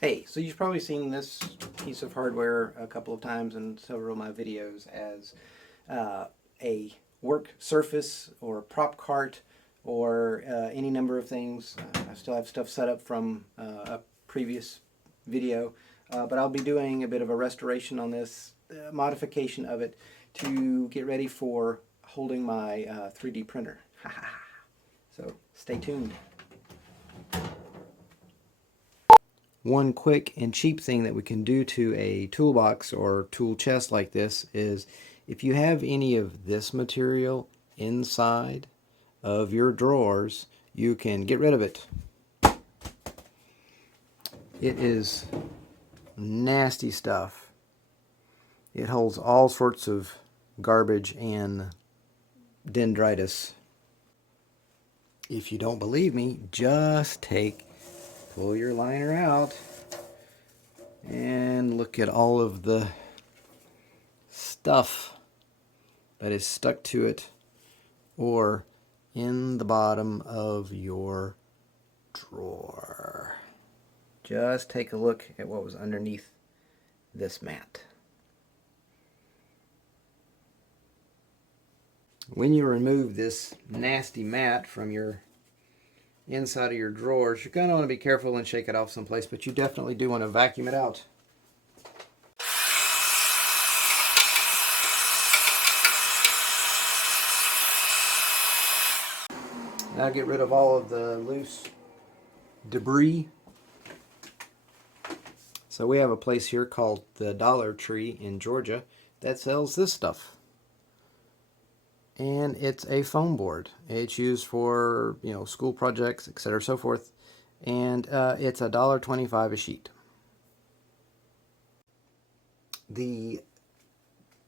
Hey, so you've probably seen this piece of hardware a couple of times in several of my videos as a work surface or prop cart or any number of things. I still have stuff set up from a previous video, but I'll be doing a bit of a restoration on this, modification of it to get ready for holding my 3D printer. So stay tuned. One quick and cheap thing that we can do to a toolbox or tool chest like this is if you have any of this material inside of your drawers, you can get rid of it. It is nasty stuff. It holds all sorts of garbage and dendritis. If you don't believe me, just pull your liner out and look at all of the stuff that is stuck to it or in the bottom of your drawer. Just take a look at what was underneath this mat. When you remove this nasty mat from your inside of your drawers, you're going to want to be careful and shake it off someplace, but you definitely do want to vacuum it out. Now get rid of all of the loose debris. So we have a place here called the Dollar Tree in Georgia that sells this stuff. And it's a foam board. It's used for, school projects, etc., so forth. And it's $1.25 a sheet. The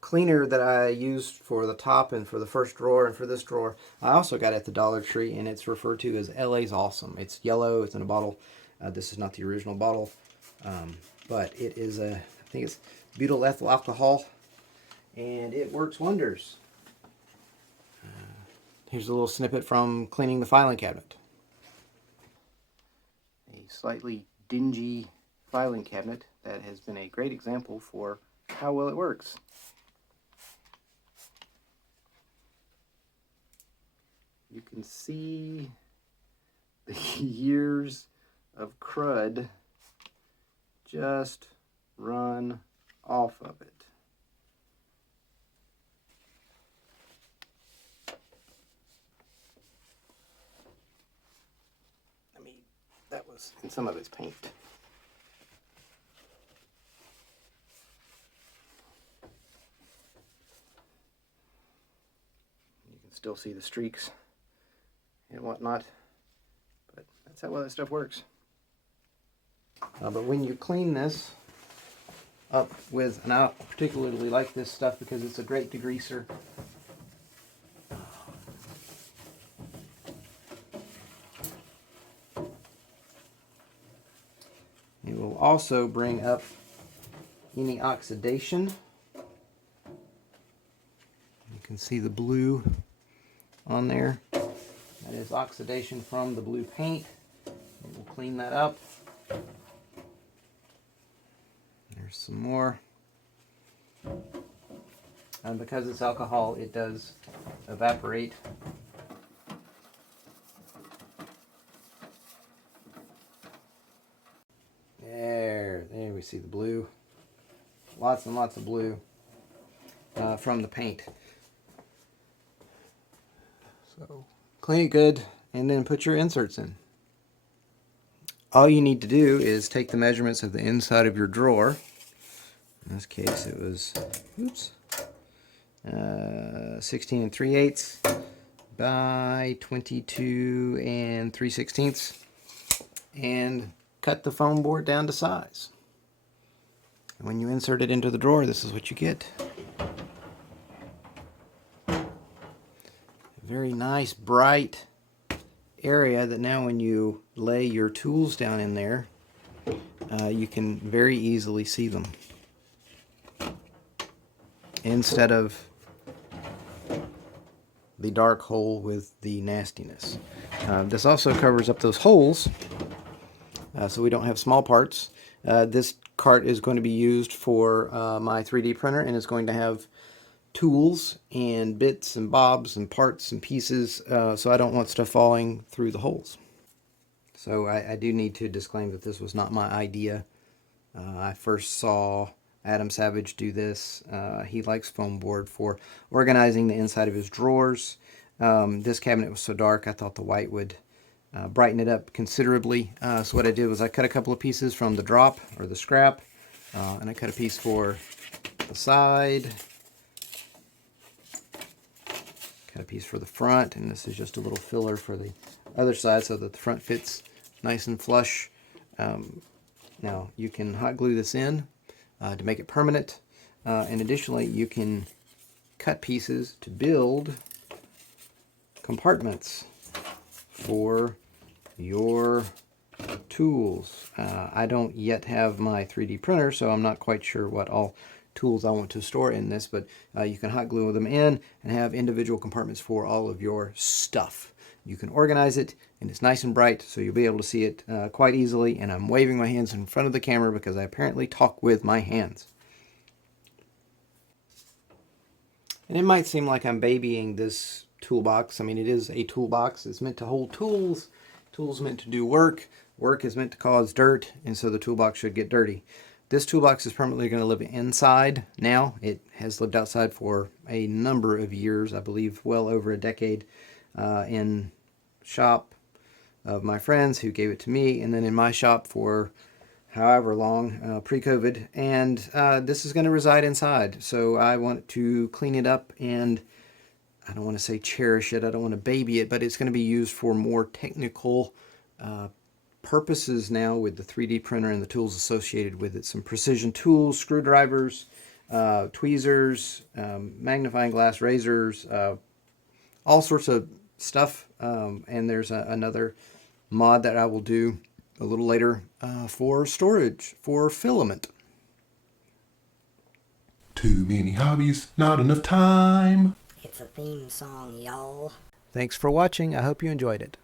cleaner that I used for the top and for the first drawer and for this drawer, I also got at the Dollar Tree, and it's referred to as LA's Awesome. It's yellow. It's in a bottle. This is not the original bottle, but it is I think it's butyl ethyl alcohol, and it works wonders. Here's a little snippet from cleaning the filing cabinet. A slightly dingy filing cabinet that has been a great example for how well it works. You can see the years of crud just run off of it. That was in some of its paint. You can still see the streaks and whatnot, but that's how well that stuff works. But when you clean this up with, and I particularly like this stuff because it's a great degreaser. It will also bring up any oxidation. You can see the blue on there. That is oxidation from the blue paint. It will clean that up. There's some more. And because it's alcohol, it does evaporate. There we see the blue. Lots and lots of blue from the paint. So clean it good and then put your inserts in. All you need to do is take the measurements of the inside of your drawer. In this case it was 16 3/8 by 22 3/16, and cut the foam board down to size. And when you insert it into the drawer, this is what you get. A very nice, bright area that now when you lay your tools down in there, you can very easily see them. Instead of the dark hole with the nastiness. This also covers up those holes so we don't have small parts. This cart is going to be used for my 3D printer, and it's going to have tools and bits and bobs and parts and pieces, so I don't want stuff falling through the holes. So I do need to disclaim that this was not my idea. I first saw Adam Savage do this. He likes foam board for organizing the inside of his drawers. This cabinet was so dark I thought the white would brighten it up considerably. So what I did was I cut a couple of pieces from the drop or the scrap, and I cut a piece for the side, cut a piece for the front, and this is just a little filler for the other side so that the front fits nice and flush. Now you can hot glue this in to make it permanent, and additionally you can cut pieces to build compartments for your tools. I don't yet have my 3D printer, so I'm not quite sure what all tools I want to store in this, but you can hot glue them in and have individual compartments for all of your stuff. You can organize it, and it's nice and bright, so you'll be able to see it quite easily. And I'm waving my hands in front of the camera because I apparently talk with my hands. And it might seem like I'm babying this toolbox. I mean, it is a toolbox. It's meant to hold tools. Tools meant to do work. Work is meant to cause dirt, and so the toolbox should get dirty. This toolbox is permanently going to live inside now. It has lived outside for a number of years, I believe well over a decade, in shop of my friends who gave it to me, and then in my shop for however long, pre-COVID, and this is going to reside inside. So I want to clean it up, and I don't want to say cherish it, I don't want to baby it, but it's going to be used for more technical purposes now with the 3D printer and the tools associated with it. Some precision tools, screwdrivers, tweezers, magnifying glass, razors, all sorts of stuff. And there's another mod that I will do a little later for storage, for filament. Too many hobbies, not enough time. It's a theme song, y'all. Thanks for watching. I hope you enjoyed it.